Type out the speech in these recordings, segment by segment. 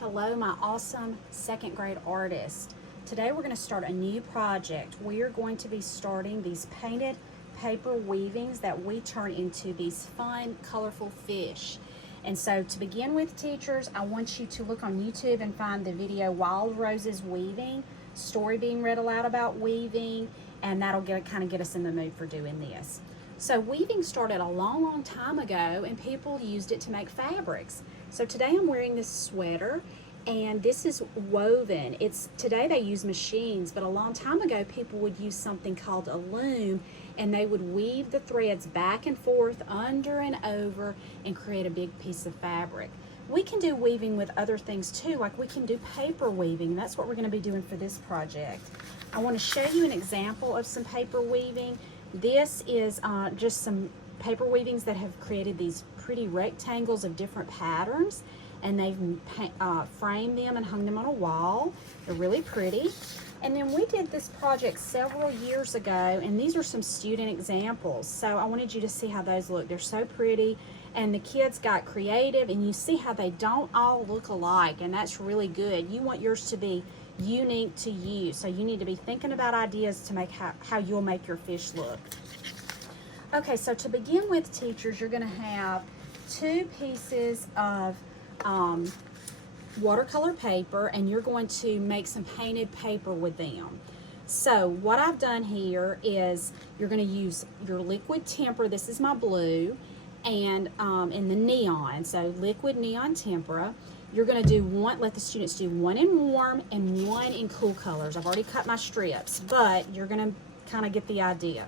Hello, my awesome second grade artists. Today we're going to start a new project. We are going to be starting these painted paper weavings that we turn into these fun, colorful fish. And so to begin with, teachers, I want you to look on YouTube and find the video Wild Roses Weaving, story being read aloud about weaving, and that'll kind of get us in the mood for doing this. So weaving started a long time ago, and people used it to make fabrics. So today I'm wearing this sweater, and this is woven. Today they use machines, but a long time ago people would use something called a loom, and they would weave the threads back and forth, under and over, and create a big piece of fabric. We can do weaving with other things too, like we can do paper weaving. That's what we're going to be doing for this project. I want to show you an example of some paper weaving. This is just some paper weavings that have created these pretty rectangles of different patterns, and they've framed them and hung them on a wall. They're really pretty. And then we did this project several years ago, and these are some student examples. So I wanted you to see how those look. They're so pretty, and the kids got creative, and you see how they don't all look alike, and that's really good. You want yours to be unique to you, so you need to be thinking about ideas to make how you'll make your fish look. Okay, so to begin with, teachers, you're going to have 2 pieces of watercolor paper, and you're going to make some painted paper with them. So what I've done here is you're going to use your liquid tempera. This is my blue, and in the neon, so liquid neon tempera. You're going to do let the students do one in warm and one in cool colors. I've already cut my strips, but you're going to kind of get the idea.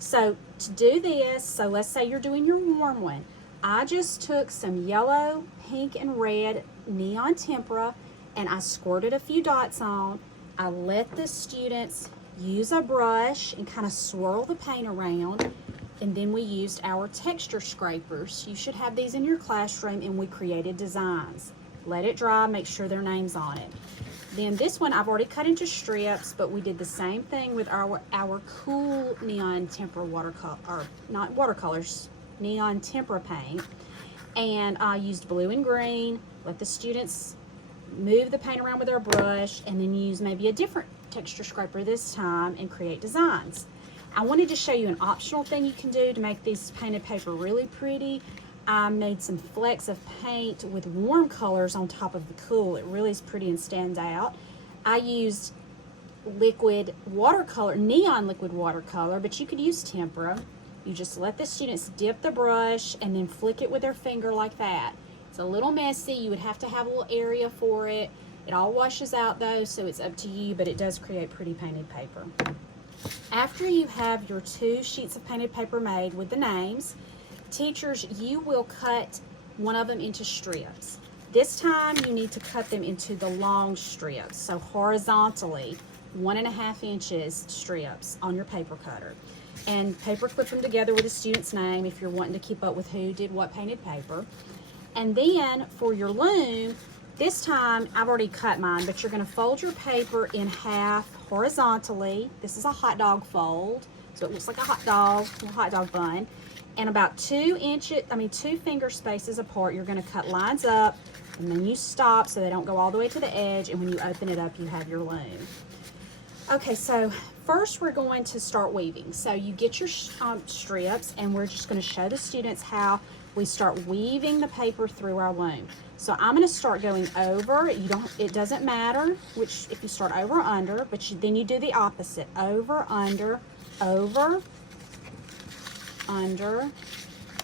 So to do this, so let's say you're doing your warm one. I just took some yellow, pink, and red neon tempera, and I squirted a few dots on. I let the students use a brush and kind of swirl the paint around, and then we used our texture scrapers. You should have these in your classroom, and we created designs. Let it dry, make sure their name's on it. Then this one I've already cut into strips, but we did the same thing with our cool neon tempera watercolor, or not watercolors, neon tempera paint. And I used blue and green. Let the students move the paint around with their brush, and then use maybe a different texture scraper this time and create designs. I wanted to show you an optional thing you can do to make these painted paper really pretty. I made some flecks of paint with warm colors on top of the cool. It really is pretty and stands out. I used liquid watercolor, neon liquid watercolor, but you could use tempera. You just let the students dip the brush and then flick it with their finger like that. It's a little messy. You would have to have a little area for it. It all washes out though, so it's up to you, but it does create pretty painted paper. After you have your 2 sheets of painted paper made with the names, teachers, you will cut one of them into strips. This time you need to cut them into the long strips, so horizontally, 1.5 inches strips on your paper cutter. And paper clip them together with a student's name if you're wanting to keep up with who did what painted paper. And then for your loom, this time I've already cut mine, but you're going to fold your paper in half horizontally. This is a hot dog fold, so it looks like a hot dog bun. And about 2 finger spaces apart, you're going to cut lines up, and then you stop so they don't go all the way to the edge, and when you open it up, you have your loom. Okay, so first we're going to start weaving. So you get your strips, and we're just going to show the students how we start weaving the paper through our loom. So I'm going to start going over. It doesn't matter if you start over or under, but then you do the opposite. Over, under, over, under,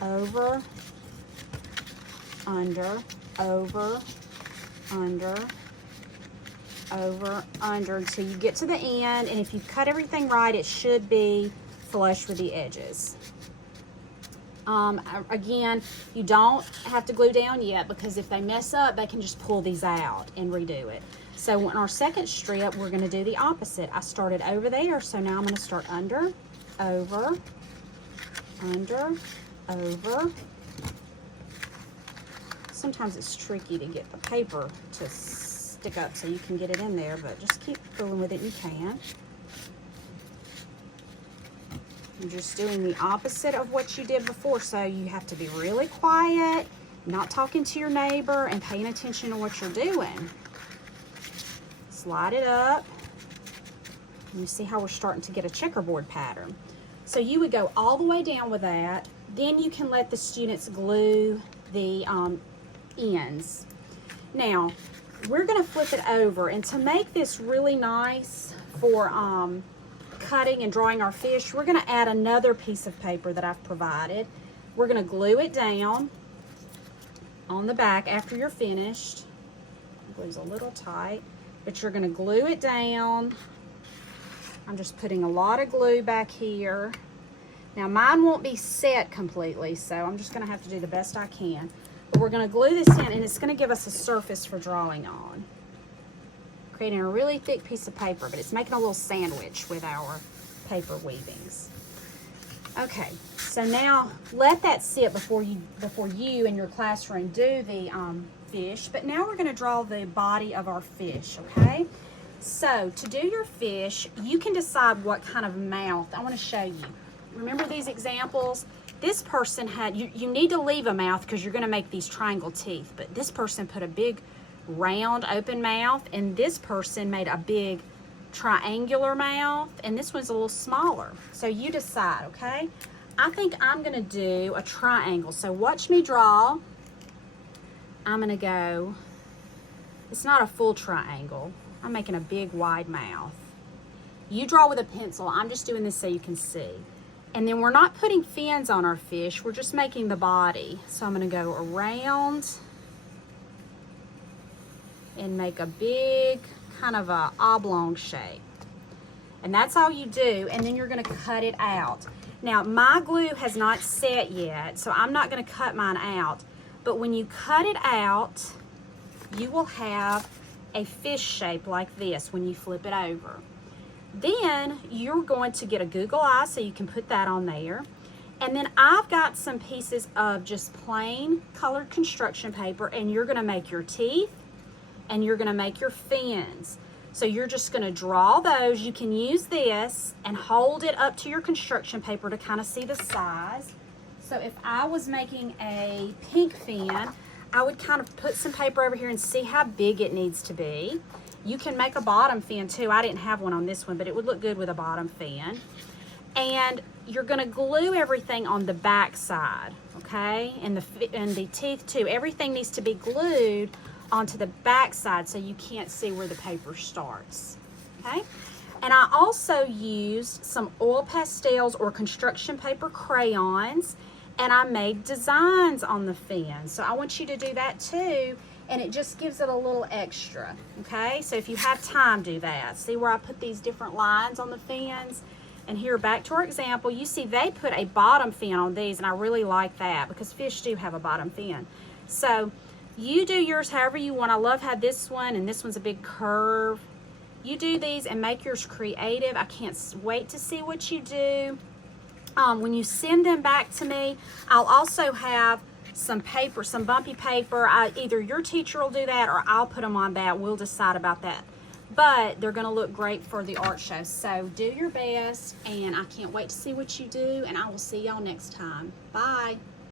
over, under, over, under, over, under, until you get to the end. And if you cut everything right, it should be flush with the edges. Again, you don't have to glue down yet, because if they mess up, they can just pull these out and redo it. So on our second strip, we're going to do the opposite. I started over there, so now I'm going to start under, over, under, over. Sometimes it's tricky to get the paper to stick up so you can get it in there, but just keep fooling with it, you can. You're just doing the opposite of what you did before, so you have to be really quiet. not talking to your neighbor and paying attention to what you're doing. Slide it up. And you see how we're starting to get a checkerboard pattern. So you would go all the way down with that. Then you can let the students glue the ends. Now, we're gonna flip it over, and to make this really nice for cutting and drawing our fish, we're gonna add another piece of paper that I've provided. We're gonna glue it down on the back after you're finished. The glue's a little tight, but you're gonna glue it down. I'm just putting a lot of glue back here. Now mine won't be set completely, so I'm just gonna have to do the best I can. But we're gonna glue this in, and it's gonna give us a surface for drawing on. Creating a really thick piece of paper, but it's making a little sandwich with our paper weavings. Okay, so now let that sit before you in your classroom do the fish. But now we're gonna draw the body of our fish, okay? So to do your fish, you can decide what kind of mouth. I want to show you. Remember these examples? This person had, you need to leave a mouth because you're going to make these triangle teeth, but this person put a big round open mouth, and this person made a big triangular mouth, and this one's a little smaller. So you decide, okay? I think I'm going to do a triangle. So watch me draw. I'm going to go, it's not a full triangle. I'm making a big wide mouth. You draw with a pencil. I'm just doing this so you can see. And then we're not putting fins on our fish. We're just making the body. So I'm going to go around and make a big kind of a oblong shape. And that's all you do. And then you're going to cut it out. Now my glue has not set yet, so I'm not going to cut mine out. But when you cut it out, you will have a fish shape like this when you flip it over. Then you're going to get a Google Eye, so you can put that on there. And then I've got some pieces of just plain colored construction paper, and you're gonna make your teeth and you're gonna make your fins. So you're just gonna draw those. You can use this and hold it up to your construction paper to kind of see the size. So if I was making a pink fin, I would kind of put some paper over here and see how big it needs to be. You can make a bottom fin too. I didn't have one on this one, but it would look good with a bottom fin. And you're gonna glue everything on the back side, okay? And the teeth too. Everything needs to be glued onto the back side so you can't see where the paper starts, okay? And I also used some oil pastels or construction paper crayons, and I made designs on the fin. So I want you to do that too, and it just gives it a little extra, okay? So if you have time, do that. See where I put these different lines on the fins? And here, back to our example, you see they put a bottom fin on these, and I really like that because fish do have a bottom fin. So you do yours however you want. I love how this one and this one's a big curve. You do these and make yours creative. I can't wait to see what you do. When you send them back to me, I'll also have some paper, some bumpy paper. Either your teacher will do that or I'll put them on that. We'll decide about that. But they're gonna look great for the art show. So do your best, and I can't wait to see what you do, and I will see y'all next time. Bye.